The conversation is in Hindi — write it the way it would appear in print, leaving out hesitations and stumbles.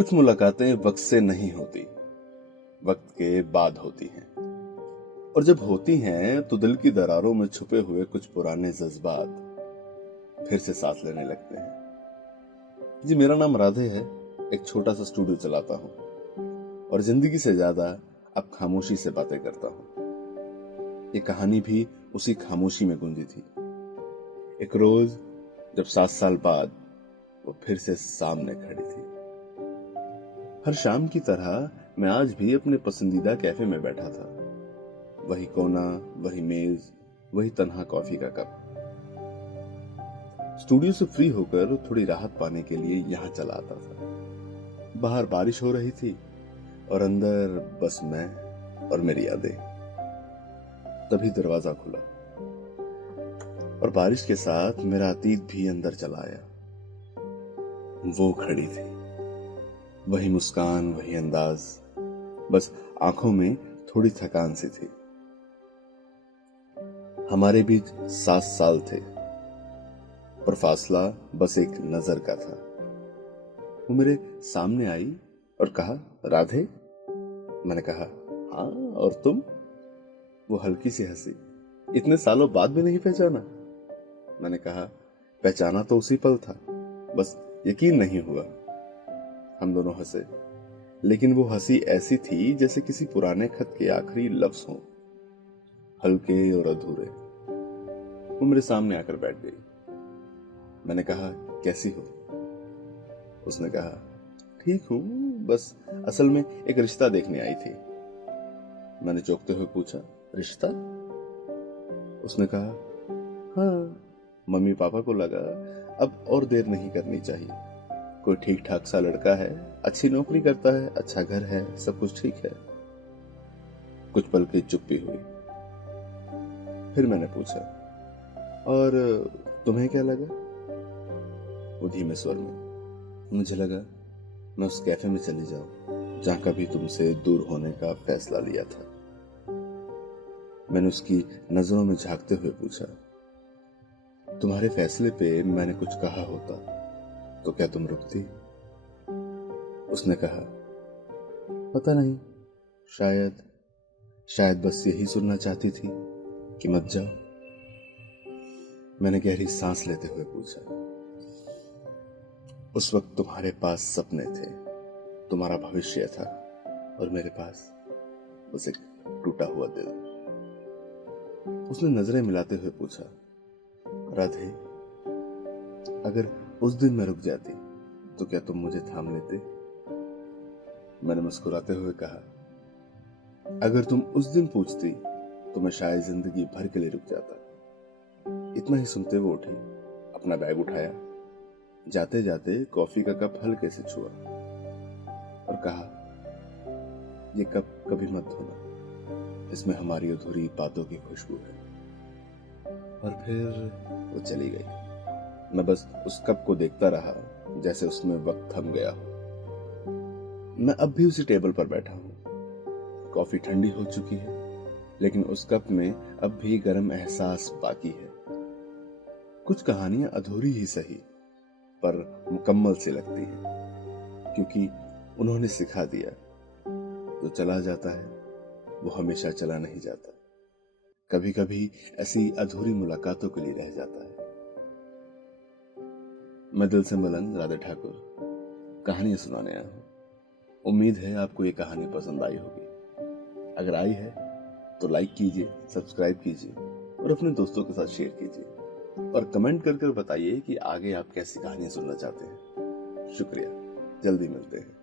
कुछ मुलाकातें वक्त से नहीं होती, वक्त के बाद होती हैं। और जब होती हैं तो दिल की दरारों में छुपे हुए कुछ पुराने जज्बात फिर से सांस लेने लगते हैं। जी, मेरा नाम राधे है। एक छोटा सा स्टूडियो चलाता हूँ और जिंदगी से ज्यादा अब खामोशी से बातें करता हूँ। ये कहानी भी उसी खामोशी में गूंजी थी। एक रोज जब 7 साल बाद वो फिर से सामने खड़ी थी। हर शाम की तरह मैं आज भी अपने पसंदीदा कैफे में बैठा था। वही कोना, वही मेज, वही तन्हा कॉफी का कप। स्टूडियो से फ्री होकर थोड़ी राहत पाने के लिए यहाँ चला आता था। बाहर बारिश हो रही थी और अंदर बस मैं और मेरी यादें। तभी दरवाजा खुला और बारिश के साथ मेरा अतीत भी अंदर चला आया। वो खड़ी थी, वही मुस्कान, वही अंदाज, बस आंखों में थोड़ी थकान सी थी। हमारे बीच 7 साल थे, पर फासला बस एक नजर का था। वो मेरे सामने आई और कहा, राधे। मैंने कहा, हाँ, और तुम? वो हल्की सी हंसी। इतने सालों बाद भी नहीं पहचाना? मैंने कहा, पहचाना तो उसी पल था, बस यकीन नहीं हुआ। हम दोनों हंसे, लेकिन वो हंसी ऐसी थी जैसे किसी पुराने खत के आखिरी लफ्ज हों, हल्के और अधूरे। वो मेरे सामने आकर बैठ गई। मैंने कहा, कैसी हो? उसने कहा, ठीक हूं, बस असल में एक रिश्ता देखने आई थी। मैंने चौंकते हुए पूछा, रिश्ता? उसने कहा, हाँ, मम्मी पापा को लगा अब और देर नहीं करनी चाहिए। कोई ठीक ठाक सा लड़का है, अच्छी नौकरी करता है, अच्छा घर है, सब कुछ ठीक है। कुछ पल की चुप्पी हुई। फिर मैंने पूछा, और तुम्हें क्या लगा? वो धीमे स्वर में, मुझे लगा मैं उस कैफे में चली जाऊं जहां कभी तुमसे दूर होने का फैसला लिया था। मैंने उसकी नजरों में झांकते हुए पूछा, तुम्हारे फैसले पे मैंने कुछ कहा होता तो क्या तुम रुकती? उसने कहा, पता नहीं, शायद बस यही सुनना चाहती थी कि मत जाओ। मैंने गहरी सांस लेते हुए पूछा, उस वक्त तुम्हारे पास सपने थे, तुम्हारा भविष्य था, और मेरे पास बस एक टूटा हुआ दिल। उसने नजरें मिलाते हुए पूछा, राधे, अगर उस दिन मैं रुक जाती तो क्या तुम मुझे थाम लेते? मैंने मुस्कुराते हुए कहा, अगर तुम उस दिन पूछती तो मैं शायद जिंदगी भर के लिए रुक जाता। इतना ही सुनते वो उठी, अपना बैग उठाया, जाते जाते कॉफी का कप हल्के से छुआ और कहा, ये कप कभी मत धोना, इसमें हमारी अधूरी बातों की खुशबू है। और फिर वो चली गई। मैं बस उस कप को देखता रहा, जैसे उसमें वक्त थम गया हो। मैं अब भी उसी टेबल पर बैठा हूँ। कॉफी ठंडी हो चुकी है, लेकिन उस कप में अब भी गर्म एहसास बाकी है। कुछ कहानियां अधूरी ही सही, पर मुकम्मल सी लगती हैं, क्योंकि उन्होंने सिखा दिया, जो चला जाता है वो हमेशा चला नहीं जाता। कभी कभी ऐसी अधूरी मुलाकातों के लिए रह जाता है। मैं दिल से मलंग राधे ठाकुर कहानियां सुनाने आया हूँ। उम्मीद है आपको ये कहानी पसंद आई होगी। अगर आई है तो लाइक कीजिए, सब्सक्राइब कीजिए और अपने दोस्तों के साथ शेयर कीजिए, और कमेंट करके बताइए कि आगे आप कैसी कहानियां सुनना चाहते हैं। शुक्रिया, जल्दी मिलते हैं।